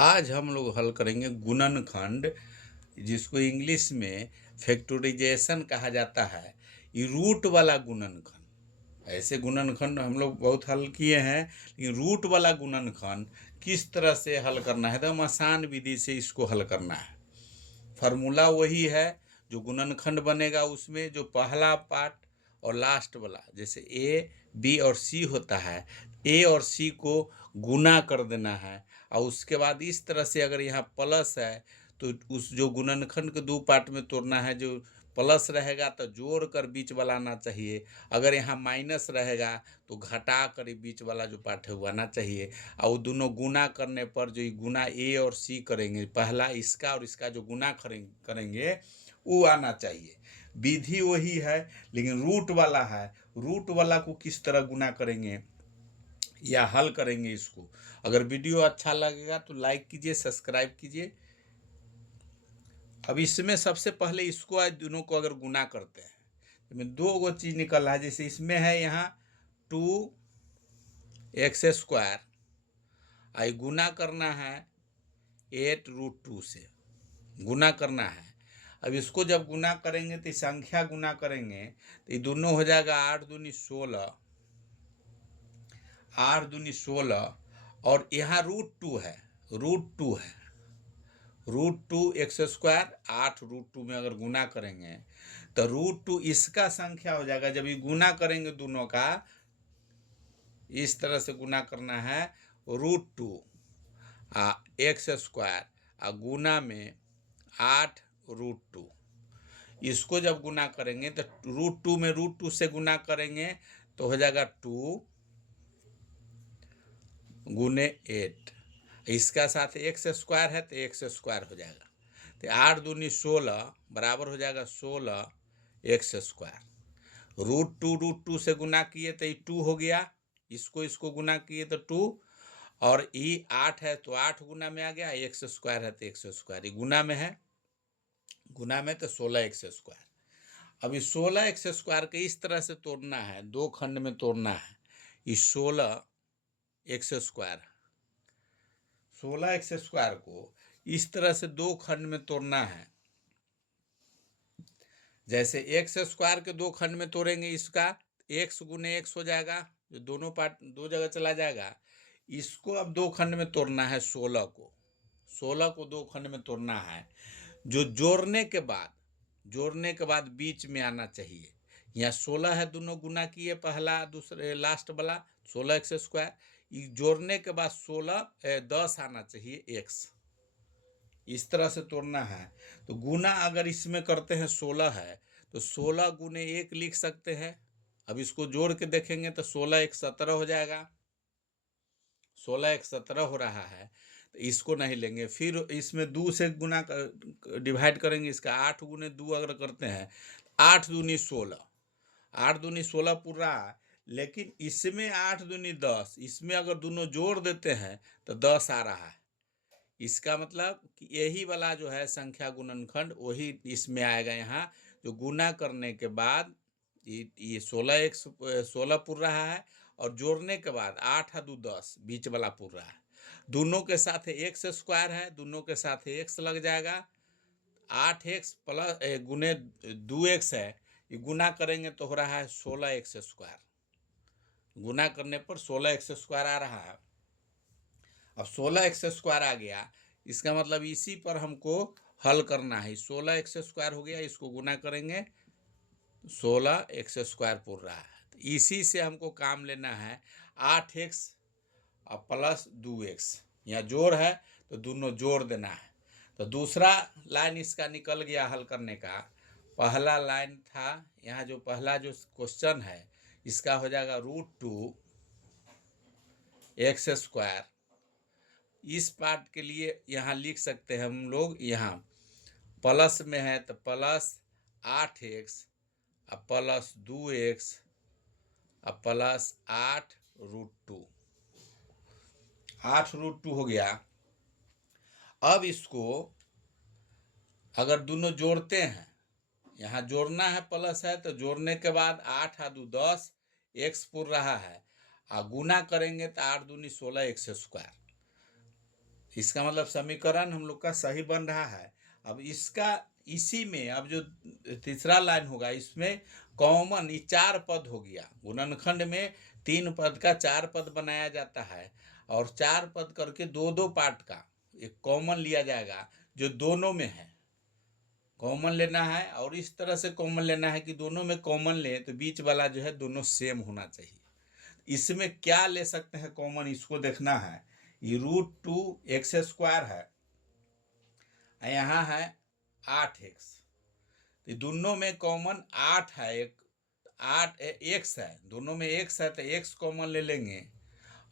आज हम लोग हल करेंगे गुणनखंड, जिसको इंग्लिश में फैक्टराइजेशन कहा जाता है। ये रूट वाला गुणनखंड। ऐसे गुणनखंड हम लोग बहुत हल किए हैं, लेकिन रूट वाला गुणनखंड किस तरह से हल करना है, एकदम आसान विधि से इसको हल करना है। फार्मूला वही है जो गुणनखंड बनेगा, उसमें जो पहला पार्ट और लास्ट वाला, जैसे ए बी और सी होता है, ए और सी को गुना कर देना है। और उसके बाद इस तरह से अगर यहाँ प्लस है तो उस जो गुणनखंड के दो पार्ट में तोड़ना है, जो प्लस रहेगा तो जोड़ कर बीच वाला आना चाहिए, अगर यहाँ माइनस रहेगा तो घटा कर बीच वाला जो पार्ट है वो आना चाहिए। और वो दोनों गुना करने पर जो गुना ए और सी करेंगे, पहला इसका और इसका जो गुना करेंगे वो आना चाहिए। विधि वही है, लेकिन रूट वाला है। रूट वाला को किस तरह गुना करेंगे या हल करेंगे इसको। अगर वीडियो अच्छा लगेगा तो लाइक कीजिए, सब्सक्राइब कीजिए। अब इसमें सबसे पहले इसको आज दोनों को अगर गुना करते हैं तो में दो गो चीज निकल रहा है। जैसे इसमें है यहाँ 2x², आई गुना करना है 8√2 से गुना करना है। अब इसको जब गुना करेंगे तो संख्या गुना करेंगे तो ये दोनों हो जाएगा 8 दूनी 16, 8 दूनी 16, और यहाँ √2 है, √2 है, √2x²। 8√2 में अगर गुना करेंगे तो √2 इसका संख्या हो जाएगा। जब ये गुना करेंगे दोनों का, इस तरह से गुना करना है, √2 x² गुना में 8√2। इसको जब गुना करेंगे तो √2 में √2 से गुना करेंगे तो हो जाएगा 2 गुने 8। इसका साथ x² है तो x² हो जाएगा, तो 8 दूनी 16 बराबर हो जाएगा 16x²। √2 से गुना किए तो ये 2 हो गया, इसको गुना किए तो 2, और ये 8 है तो 8 गुना में आ गया, x² है तो x², ये गुना में है, गुना में तो 16x²। अब इस 16x² के इस तरह से तोड़ना है, दो खंड में तोड़ना है। इस 16x² को इस तरह से दो खंड में तोड़ना है। जैसे x² के दो खंड में तोड़ेंगे, इसका x गुने x हो जाएगा, जो दोनों पार्ट दो जगह चला जाएगा। इसको अब दो खंड में तोड़ना है, 16 को दो खंड में तोड़ना है। जो जोड़ने के बाद बीच में आना चाहिए। यहाँ 16 है, दोनों गुना किए, पहला दूसरे लास्ट वाला 16x²। जोड़ने के बाद 10 आना चाहिए x, इस तरह से तोड़ना है। तो गुना अगर इसमें करते हैं 16 है तो 16 गुने 1 लिख सकते हैं। अब इसको जोड़ के देखेंगे तो 16×1 = 17 हो जाएगा, 16×1 = 17 हो रहा है, तो इसको नहीं लेंगे। फिर इसमें 2 से गुना डिवाइड करेंगे, इसका 8 गुने 2 अगर करते हैं, 8 दूनी 16, 8 दूनी 16 पूरा, लेकिन इसमें 8 दूनी 10, इसमें अगर दोनों जोड़ देते हैं तो 10 आ रहा है। इसका मतलब कि यही वाला जो है संख्या गुणनखंड वही इसमें आएगा। यहाँ जो गुना करने के बाद ये 16 पुर रहा है, और जोड़ने के बाद 8 × 2 = 10 बीच वाला पुर रहा है। दोनों के साथ x² है, दोनों के साथ x लग जाएगा। 8x प्लस गुने 2x है, ये गुना करेंगे तो हो रहा है 16x²। गुना करने पर 16x² आ रहा है। अब 16x² आ गया, इसका मतलब इसी पर हमको हल करना है। 16x² हो गया, इसको गुना करेंगे 16x² पुर रहा है, तो इसी से हमको काम लेना है। 8x प्लस 2x, यहाँ जोड़ है तो दोनों जोड़ देना है। तो दूसरा लाइन इसका निकल गया हल करने का। पहला लाइन था, यहाँ जो पहला जो क्वेश्चन है इसका हो जाएगा √2x²। इस पार्ट के लिए यहाँ लिख सकते हैं हम लोग, यहाँ प्लस में है तो plus 8x plus 2x plus 8√2, 8√2 हो गया। अब इसको अगर दोनों जोड़ते हैं, यहाँ जोड़ना है, प्लस है तो जोड़ने के बाद 8 × 2 = 10 x पुर रहा है, और गुना करेंगे तो 8 दूनी 16x²। इसका मतलब समीकरण हम लोग का सही बन रहा है। अब इसका इसी में अब जो तीसरा लाइन होगा इसमें कॉमन ये 4 पद हो गया। गुणनखंड में 3 पद का 4 पद बनाया जाता है और 4 पद करके 2-2 पार्ट का एक कॉमन लिया जाएगा जो दोनों में है। कॉमन लेना है और इस तरह से कॉमन लेना है कि दोनों में कॉमन ले तो बीच वाला जो है दोनों सेम होना चाहिए। इसमें क्या ले सकते हैं कॉमन, इसको देखना है। ये √2x² है, यहाँ है 8x, तो दोनों में कॉमन 8 है, एक 8 x है, दोनों में x है तो x कॉमन ले लेंगे।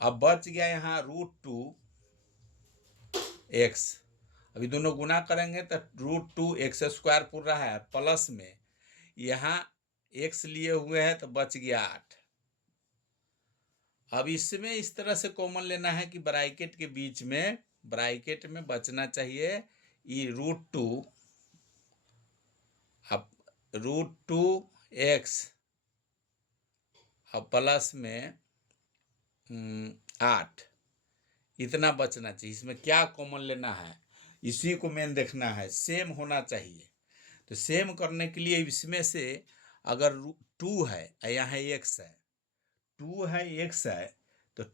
अब बच गया यहाँ √2x, अभी दोनों गुना करेंगे तो √2x² पूरा है, प्लस में यहाँ x लिए हुए हैं तो बच गया 8। अब इसमें इस तरह से कॉमन लेना है कि ब्रैकेट के बीच में, ब्रैकेट में बचना चाहिए ये √2, अब √2x अब प्लस में 8, इतना बचना चाहिए। इसमें क्या कॉमन लेना है इसी को मेन देखना है, सेम होना चाहिए। तो सेम करने के लिए इसमें से अगर 2 है यहाँ x है, 2 है x है तो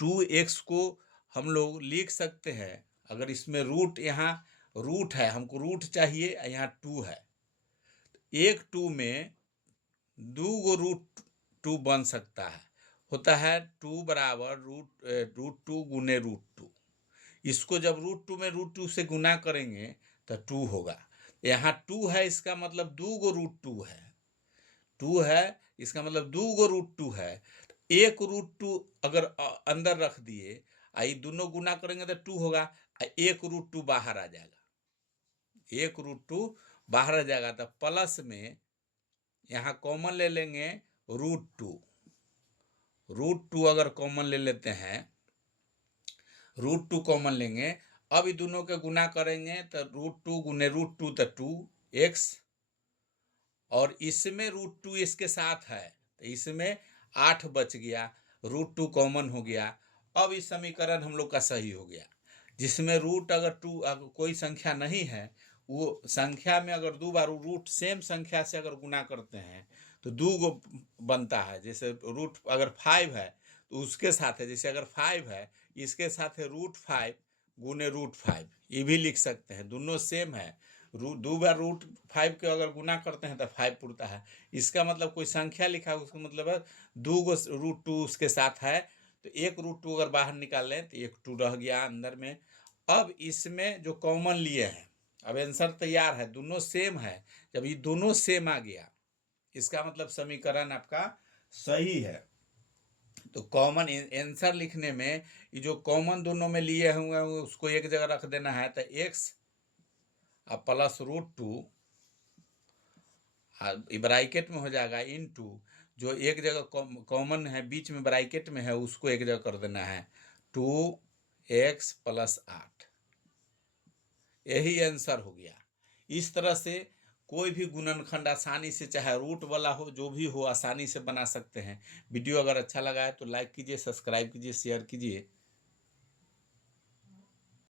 2x को हम लोग लिख सकते हैं। अगर इसमें रूट, यहाँ रूट है, हमको रूट चाहिए, यहाँ 2 है, एक 2 में 2 √2 बन सकता है, होता है 2 बराबर √2 गुने √2। इसको जब √2 में √2 से गुना करेंगे तो 2 होगा। यहाँ 2 है, इसका मतलब 2 √2 है, 2 है इसका मतलब 2 √2 है। एक √2 अगर अंदर रख दिए, आई दोनों गुना करेंगे तो 2 होगा, एक √2 बाहर आ जाएगा, एक √2 बाहर आ जाएगा। तो प्लस में यहाँ कॉमन ले लेंगे √2, √2 अगर कॉमन ले लेते हैं, √2 कॉमन लेंगे, अब ये दोनों के गुना करेंगे तो √2 गुने √2 तो 2x, और इसमें √2 इसके साथ है तो इसमें 8 बच गया, √2 कॉमन हो गया। अब इस समीकरण हम लोग का सही हो गया, जिसमें रूट अगर 2 अगर कोई संख्या नहीं है, वो संख्या में अगर 2 बार रूट सेम संख्या से अगर गुना करते हैं तो 2 गो बनता है। जैसे रूट अगर 5 है तो उसके साथ है, जैसे अगर 5 है इसके साथ है √5 गुने √5, ये भी लिख सकते हैं, दोनों सेम है। 2 बार √5 के अगर गुना करते हैं तो 5 पुरता है। इसका मतलब कोई संख्या लिखा है, उसका मतलब है 2 गो √2 उसके साथ है, तो एक √2 अगर बाहर निकाल लें तो एक 2 रह गया अंदर में। अब इसमें जो कॉमन लिए हैं, अब आंसर तैयार है, दोनों सेम है। जब ये दोनों सेम आ गया इसका मतलब समीकरण आपका सही है। तो कॉमन आंसर लिखने में ये जो कॉमन दोनों में लिए हुए हैं उसको एक जगह रख देना है, तो x अब प्लस √2 ब्रैकेट में हो जाएगा इनटू, जो एक जगह कॉमन है बीच में ब्रैकेट में है उसको एक जगह कर देना है, 2x + 8, यही आंसर हो गया। इस तरह से कोई भी गुणनखंड आसानी से, चाहे रूट वाला हो जो भी हो, आसानी से बना सकते हैं। वीडियो अगर अच्छा लगा है तो लाइक कीजिए, सब्सक्राइब कीजिए, शेयर कीजिए।